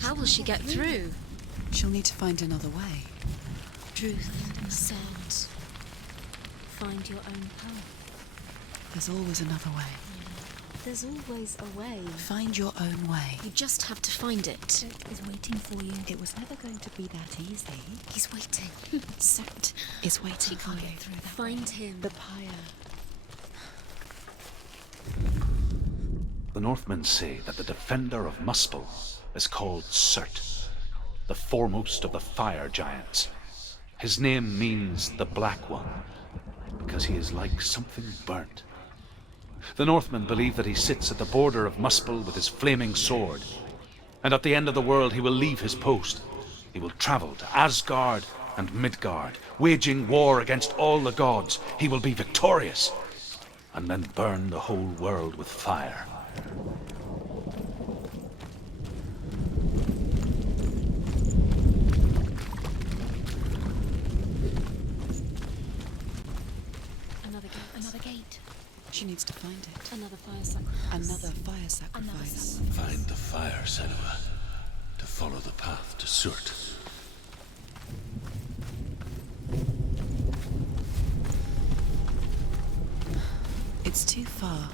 How will she get through? She'll need to find another way. Truth said, find your own path. There's always another way. There's always a way. Find your own way. You just have to find it. Surt is waiting for you. It was never going to be that easy. He's waiting. Surt is waiting for you. Get through that Find way. him. The pyre. The Northmen say that the defender of Muspel is called Surt, the foremost of the fire giants. His name means the Black One, because he is like something burnt. The Northmen believe that he sits at the border of Muspel with his flaming sword, and at the end of the world he will leave his post. He will travel to Asgard and Midgard, waging war against all the gods. He will be victorious, and then burn the whole world with fire. Another gate. She needs to find it. Another fire sacrifice. Another fire sacrifice. Find the fire, Senua, to follow the path to Surt. It's too far.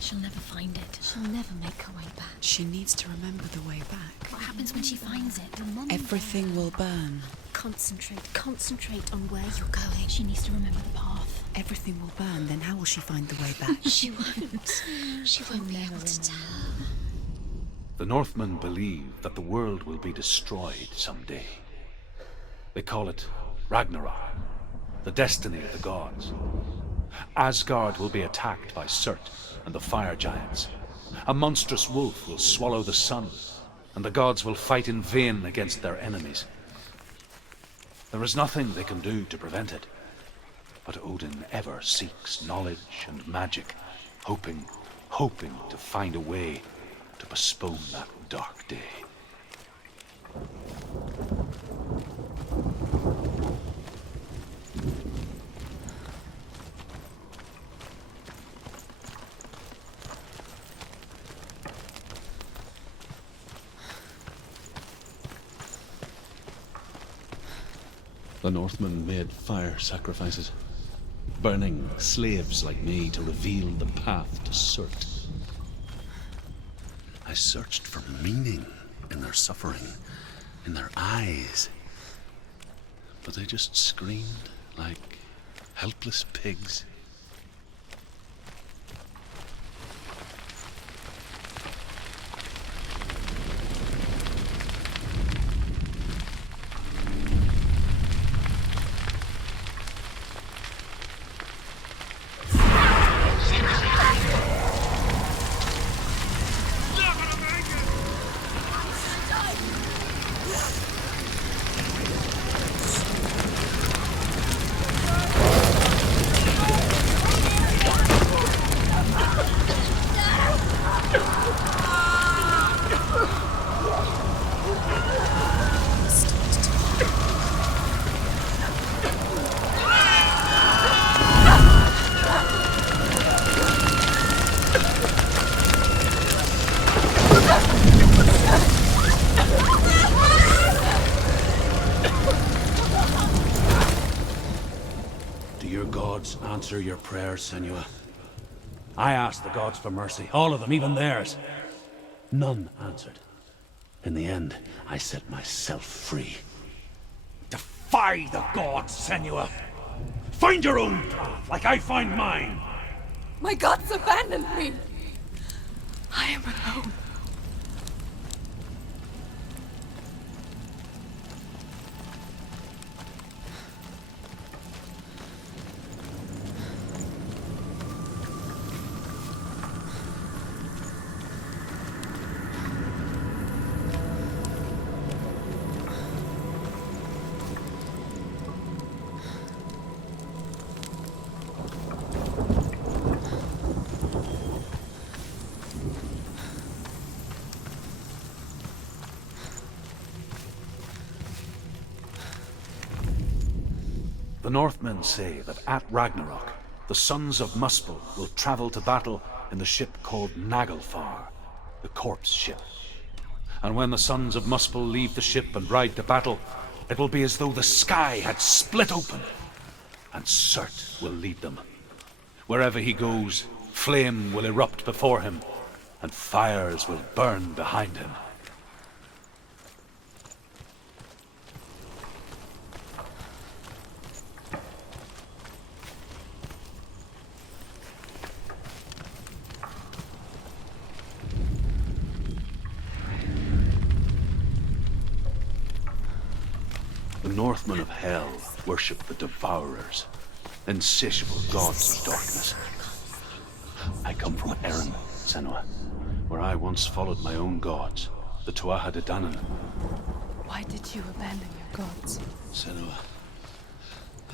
She'll never find it. She'll never make her way back. She needs to remember the way back. What happens when she finds it? Everything will burn. Concentrate on where you're going. She needs to remember the path. Everything will burn, then how will she find the way back? She won't be able to tell. The Northmen believe that the world will be destroyed someday. They call it Ragnarok, the destiny of the gods. Asgard will be attacked by Surt and the fire giants. A monstrous wolf will swallow the sun, and the gods will fight in vain against their enemies. There is nothing they can do to prevent it, but Odin ever seeks knowledge and magic, hoping to find a way to postpone that dark day. The Northmen made fire sacrifices, burning slaves like me to reveal the path to Surt. I searched for meaning in their suffering, in their eyes, but they just screamed like helpless pigs. Answer your prayers, Senua. I asked the gods for mercy, all of them, even theirs. None answered. In the end, I set myself free. Defy the gods, Senua! Find your own path, like I find mine! My gods abandoned me! I am alone. The Northmen say that at Ragnarok, the sons of Muspel will travel to battle in the ship called Naglfar, the corpse ship. And when the sons of Muspel leave the ship and ride to battle, it will be as though the sky had split open, and Surt will lead them. Wherever he goes, flame will erupt before him, and fires will burn behind him. The Northmen of Hell worship the Devourers, insatiable gods of darkness. I come from Erin, Senua, where I once followed my own gods, the Tuatha De Danann. Why did you abandon your gods? Senua,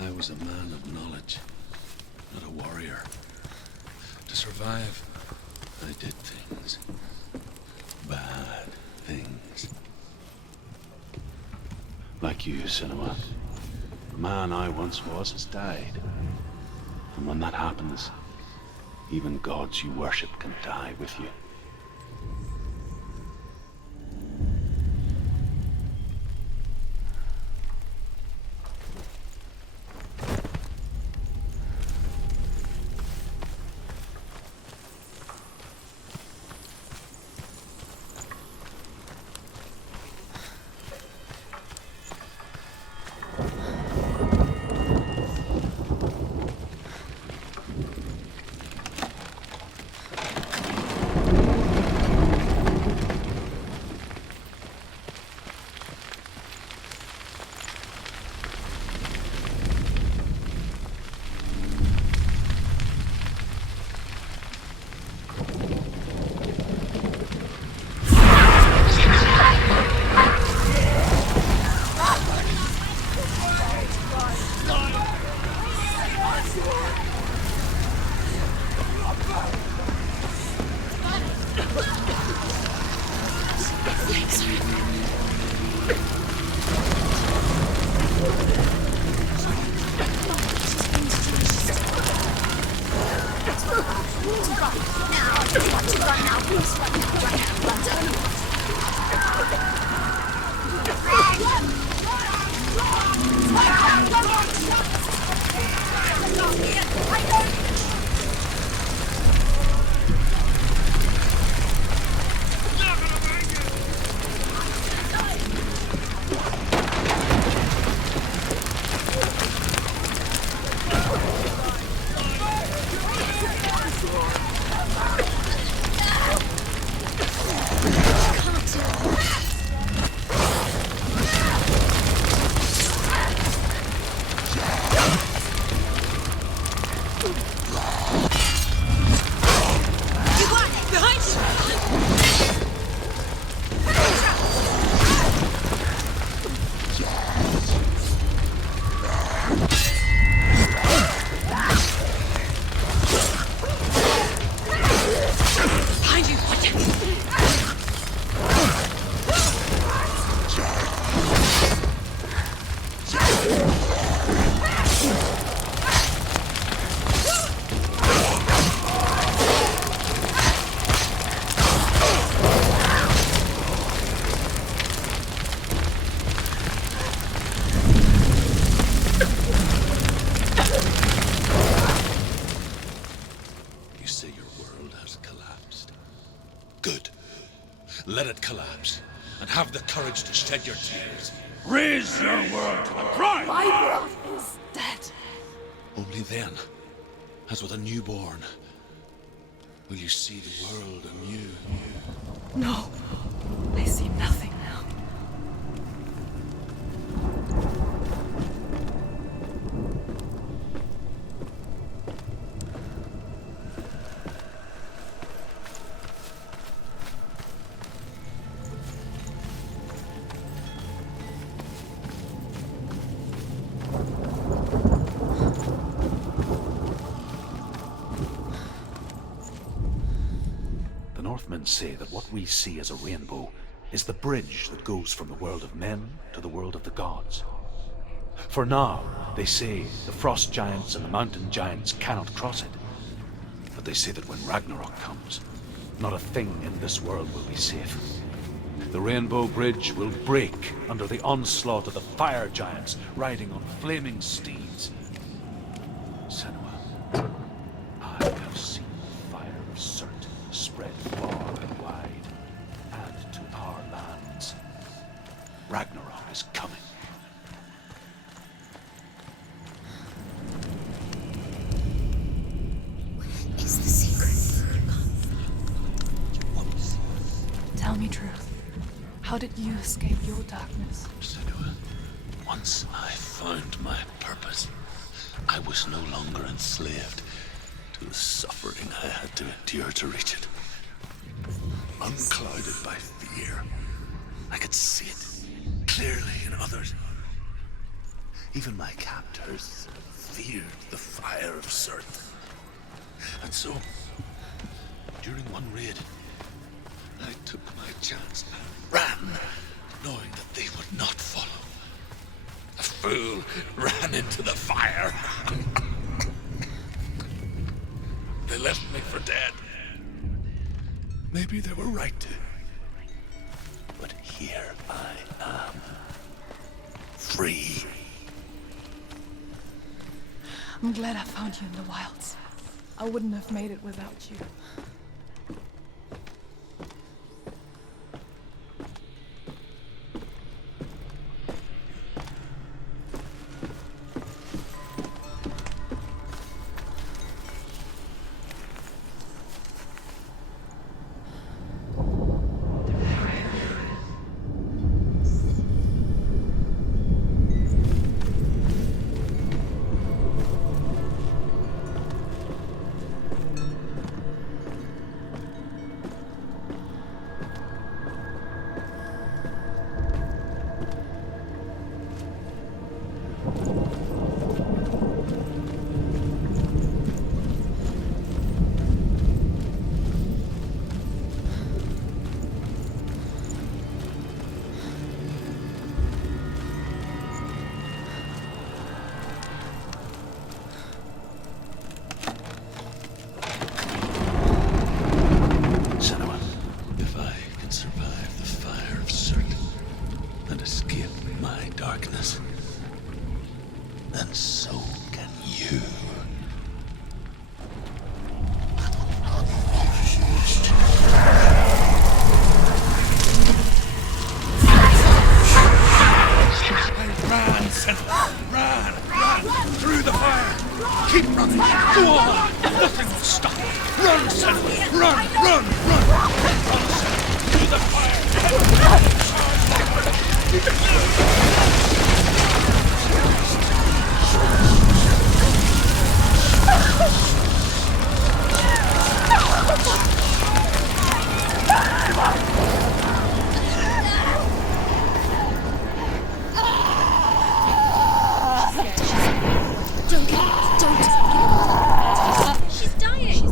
I was a man of knowledge, not a warrior. To survive, I did things. Bad things. Like you, Senua. The man I once was has died. And when that happens, even gods you worship can die with you. Let it collapse, and have the courage to shed your tears. Raise your world to the prime! My world is dead. Only then, as with a newborn, will you see the world anew. No, I see nothing now. Northmen say that what we see as a rainbow is the bridge that goes from the world of men to the world of the gods. For now, they say, the frost giants and the mountain giants cannot cross it. But they say that when Ragnarok comes, not a thing in this world will be safe. The Rainbow Bridge will break under the onslaught of the fire giants riding on flaming steeds. Senua, I have seen the fire of Surt spread far and wide, and to our lands. Ragnarok is coming. Is the secret? Tell me truth. How did you escape your darkness? Senua, once I found my purpose, I was no longer enslaved to the suffering I had to endure to reach it. Unclouded by fear, I could see it clearly in others. Even my captors feared the fire of Surt. And so, during one raid, I took my chance and ran, knowing that they would not follow. A fool ran into the fire. They left me for dead. Maybe they were right to. But here I am. Free. I'm glad I found you in the wilds. I wouldn't have made it without you. And so can you. Ran, Senua! Ran through the fire! Keep running! Go on! Nothing will stop you! Run, Senua! Run! Run, Senua! Through the fire! She's dying.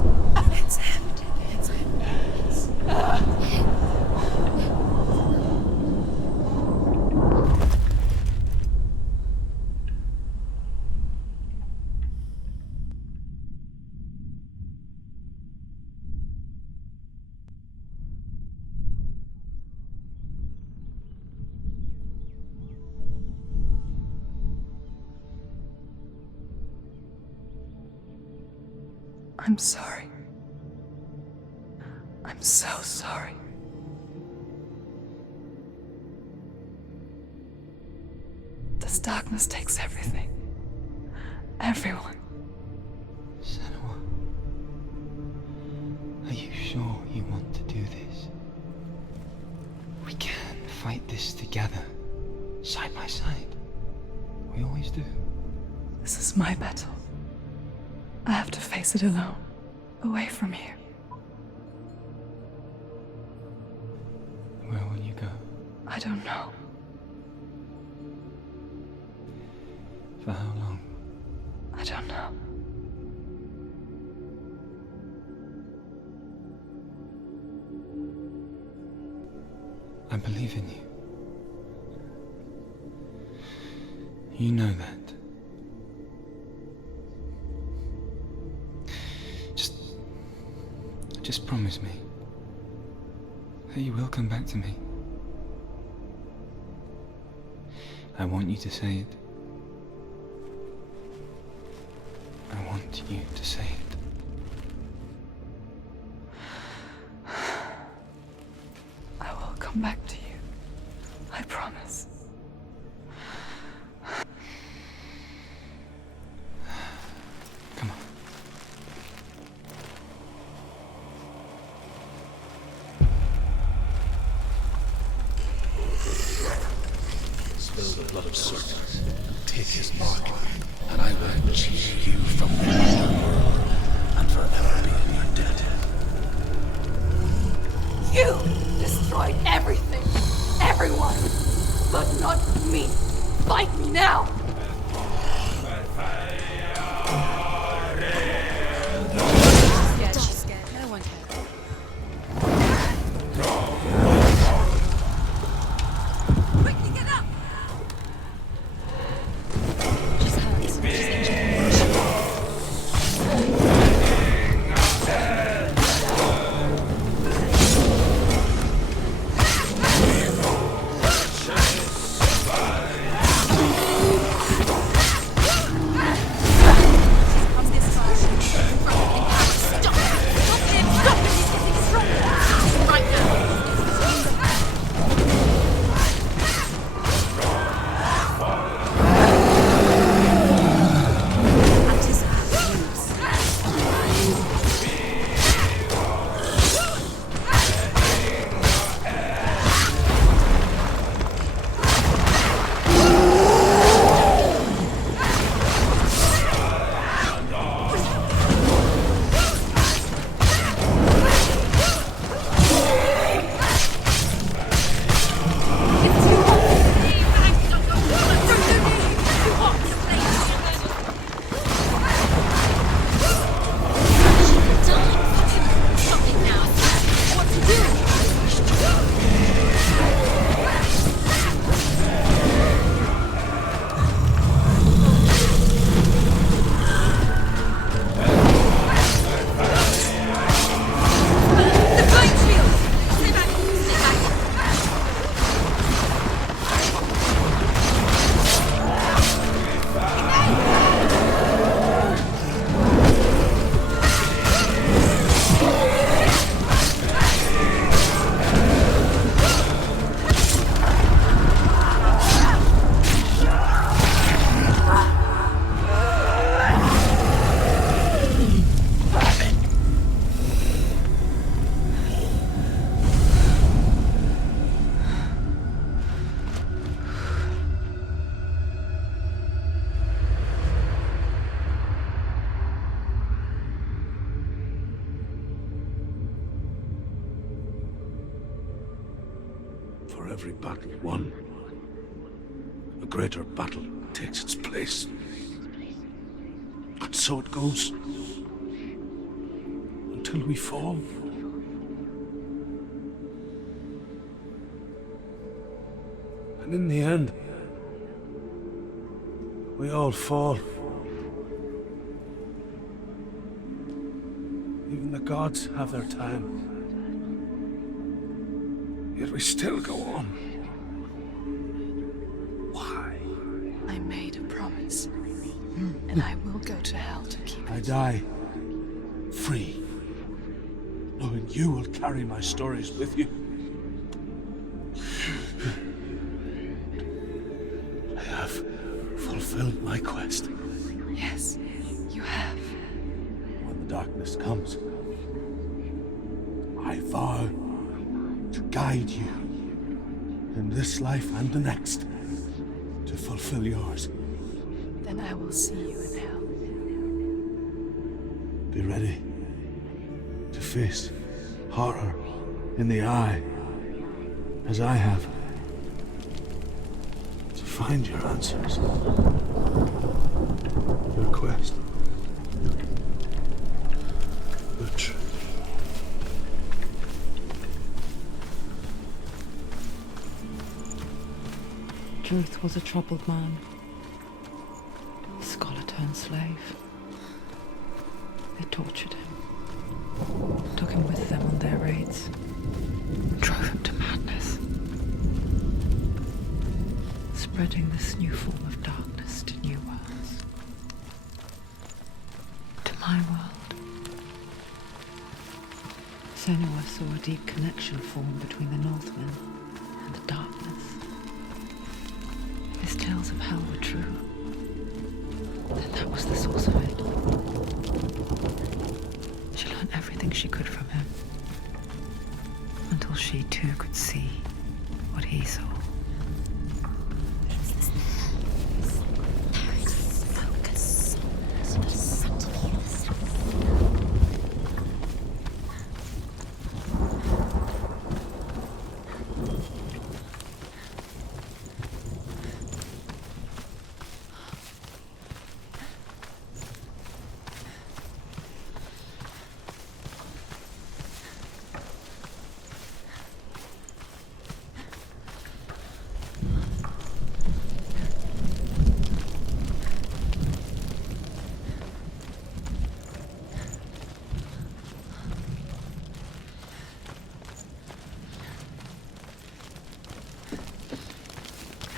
It's empty. I'm sorry. I'm so sorry. This darkness takes everything. Everyone. Senua, are you sure you want to do this? We can fight this together, side by side. We always do. This is my battle. I have to face it alone, away from here. Where will you go? I don't know. For how long? I don't know. I believe in you. You know that. Just promise me that you will come back to me. I want you to say it. I want you to say it. I will come back to you. I promise. Come on. Spill the blood of Surt. Take his mark, and I will cheat you from the underworld and forever be in your debt. You destroyed everything, everyone, but not me. Fight me now. She's scared. No one cares. Quickly get up! She's hurt. She's injured. Comes this far. Stop! Stop him! Stop him! He's getting stronger! Right now! At his moves. For every battle won, a greater battle takes its place. And so it goes. Until we fall. And in the end, we all fall. Even the gods have their time. Yet we still go on. Why? I made a promise, and I will go to hell to keep it. I die free, knowing you will carry my stories with you. I have fulfilled my quest. Yes, you have. When the darkness comes, I vow to guide you in this life and the next to fulfill yours. Then I will see you in hell. Be ready to face horror in the eye, as I have. To find your answers. Your quest. The truth. Truth was a troubled man. Scholar turned slave. They tortured him. Took him with them on their raids. Drove him to madness. spreading this new form of darkness to new worlds. To my world. Senua saw a deep connection form between the Northmen and the darkness. His tales of hell were true. And that was the source of it. She learned everything she could from him. Until she too could see what he saw.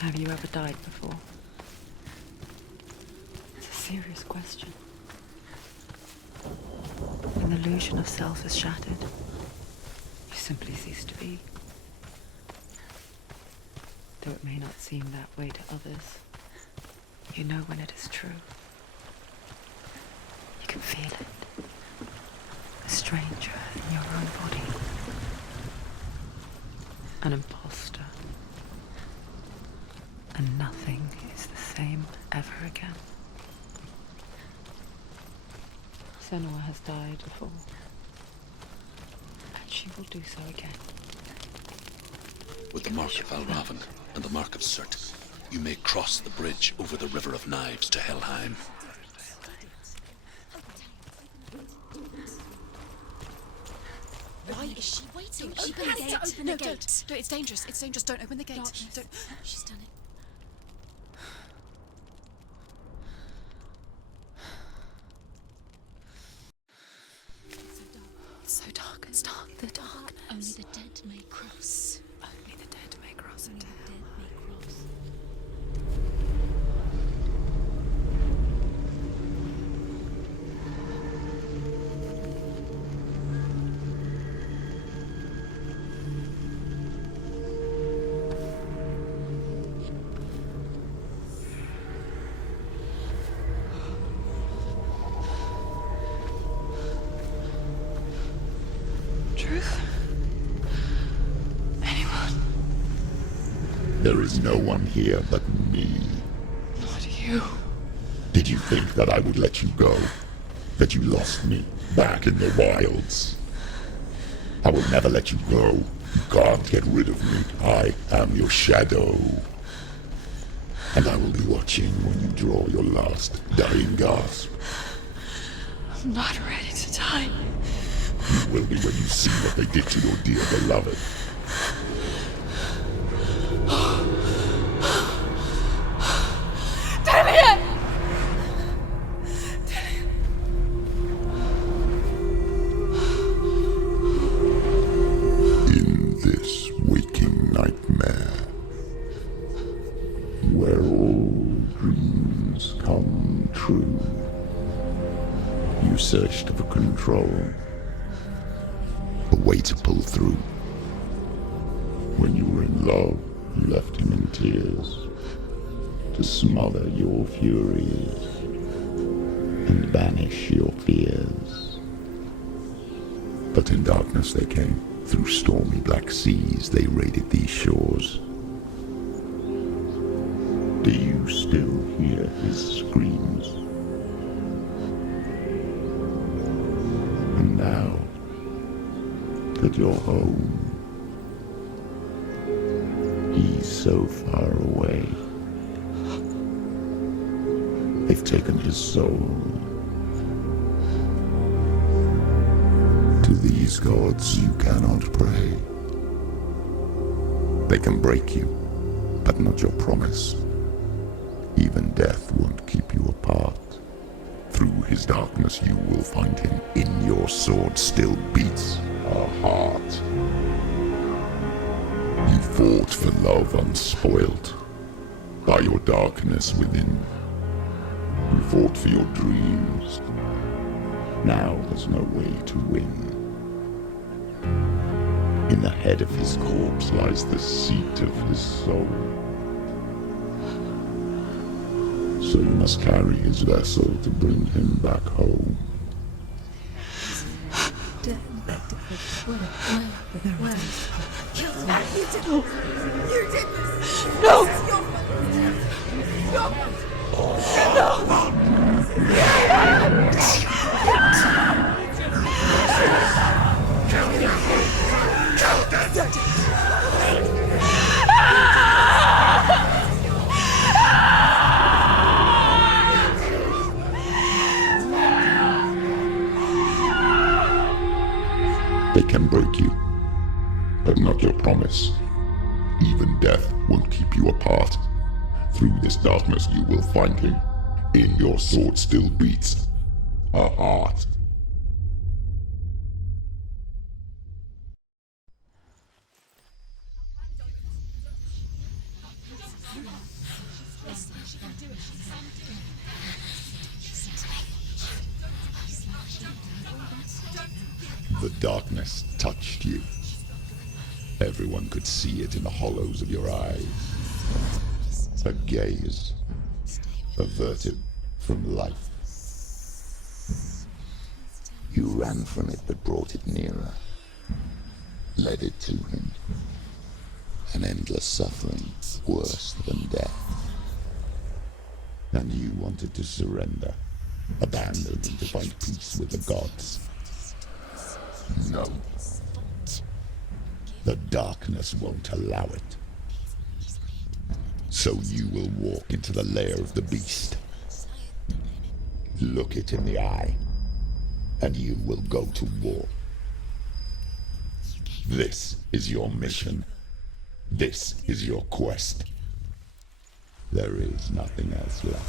Have you ever died before? It's a serious question. When the illusion of self is shattered, you simply cease to be. Though it may not seem that way to others, you know when it is true. You can feel it. A stranger in your own body. An imposter. And nothing is the same ever again. Senua has died before, and she will do so again. With the mark of Valravan and the mark of Surt, you may cross the bridge over the River of Knives to Helheim. Why is she waiting? She Open has the to gate. open No, the gate. don't. It's dangerous. It's dangerous. Don't open the gate. Darkness. Don't. She's done it. It's so dark. It's dark. The darkness. Only the dead may cross. Only the dead may cross Only into the hell. dead may cross. Truth? Anyone? There is no one here but me. Not you. Did you think that I would let you go? That you lost me back in the wilds? I will never let you go. You can't get rid of me. I am your shadow. And I will be watching when you draw your last dying gasp. I'm not ready to die. You will be when you see what they did to your dear beloved. In this waking nightmare, where all dreams come true, you searched for control, a way to pull through. When you were in love, you left him in tears, to smother your furies and banish your fears. But in darkness they came, through stormy black seas they raided these shores. Do you still hear his screams? And now that you're home, he's so far away. They've taken his soul. To these gods you cannot pray. They can break you, but not your promise. Even death won't keep you apart. Through his darkness you will find him. In your sword still beats a heart. You fought for love unspoilt. by your darkness within. You fought for your dreams. Now there's no way to win. In the head of his corpse lies the seat of his soul. So you must carry his vessel to bring him back home. You did this! No! This is your fault! Your fault! They can break you, but not your promise. Even death won't keep you apart. Through this darkness you will find him. In your sword still beats a heart. The darkness touched you. Everyone could see it in the hollows of your eyes. A gaze averted from life. You ran from it but brought it nearer. Led it to him. An endless suffering worse than death. And you wanted to surrender. Abandon and to find peace with the gods. No. The darkness won't allow it. So you will walk into the lair of the beast. Look it in the eye, and you will go to war. This is your mission. This is your quest. There is nothing else left.